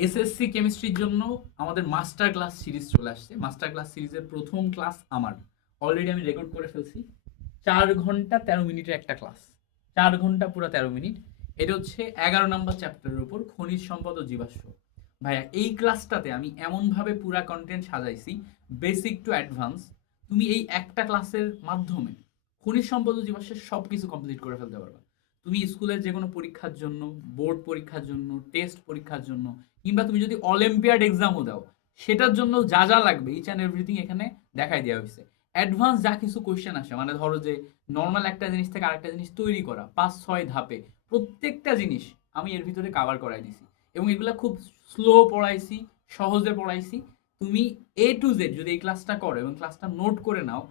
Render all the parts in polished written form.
SSC কেমিস্ট্রির জন্য আমাদের মাস্টার ক্লাস সিরিজ চলে আসছে। মাস্টার ক্লাস সিরিজের প্রথম ক্লাস আমার অলরেডি আমি রেকর্ড করে ফেলছি। 4 ঘন্টা 13 মিনিটের একটা ক্লাস, 4 ঘন্টা পুরো 13 মিনিট। এটা হচ্ছে 11 নম্বর চ্যাপ্টারের উপর খনিজ সম্পদ ও জীবাশ্ম। ভাইয়া এই ক্লাসটাতে আমি এমনভাবে পুরা কন্টেন্ট সাজাইছি, বেসিক টু অ্যাডভান্স। তুমি এই একটা ক্লাসের মাধ্যমে খনিজ সম্পদ ও জীবাশ্মের সব কিছু কমপ্লিট করে ফেলতে পারবা। তুমি স্কুলের যে কোনো পরীক্ষার জন্য, বোর্ড পরীক্ষার জন্য, টেস্ট পরীক্ষার জন্য, কিংবা তুমি যদি অলিম্পিয়াড এক্সামও দাও, সেটার জন্য যা যা লাগবে ইচ অ্যান্ড এভরিথিং এখানে দেখাই দেওয়া হয়েছে। অ্যাডভান্স যা কিছু কোয়েশ্চেন আসে, মানে ধরো যে নর্মাল একটা জিনিস থেকে আরেকটা জিনিস তৈরি করা 5-6 ধাপে, প্রত্যেকটা জিনিস আমি এর ভিতরে কাভার করাই দিছি। এবং এগুলা খুব স্লো পড়াইছি, সহজে পড়াইছি। তুমি A to Z যদি এই ক্লাসটা করো এবং ক্লাসটা নোট করে নাও,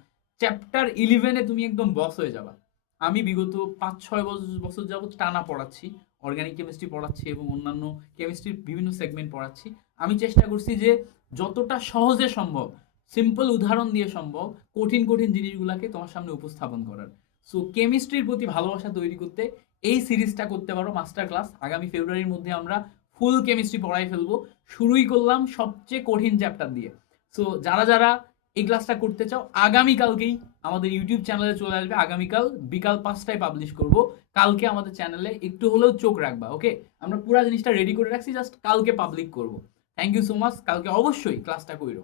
চ্যাপ্টার 11 তুমি একদম বস হয়ে যাবা। আমি বিগত 5-6 বছর যাবত টানা পড়াচ্ছি, অর্গানিক কেমিস্ট্রি পড়াচ্ছি এবং অন্যান্য কেমিস্ট্রির বিভিন্ন সেগমেন্ট পড়াচ্ছি। আমি চেষ্টা করছি যে যতটা সহজে সম্ভব, সিম্পল উদাহরণ দিয়ে সম্ভব, কঠিন কঠিন জিনিসগুলোকে তোমার সামনে উপস্থাপন করার। সো কেমিস্ট্রির প্রতি ভালোবাসা তৈরি করতে এই সিরিজটা করতে পারো মাস্টার ক্লাস। আগামী ফেব্রুয়ারির মধ্যে আমরা ফুল কেমিস্ট্রি পড়াই ফেলবো। শুরুই করলাম সবচেয়ে কঠিন চ্যাপ্টার দিয়ে। সো যারা যারা এই ক্লাসটা করতে চাও, আগামীকালকেই আমাদের ইউটিউব চ্যানেলে চলে আসবে। আগামীকাল বিকাল 5টায় পাবলিশ করব। কালকে আমাদের চ্যানেলে একটু হলেও চোখ রাখবা, ওকে? আমরা পুরো জিনিসটা রেডি করে রাখছি, জাস্ট কালকে পাবলিক করব। Thank you so much. কালকে অবশ্যই ক্লাসটা কইরো।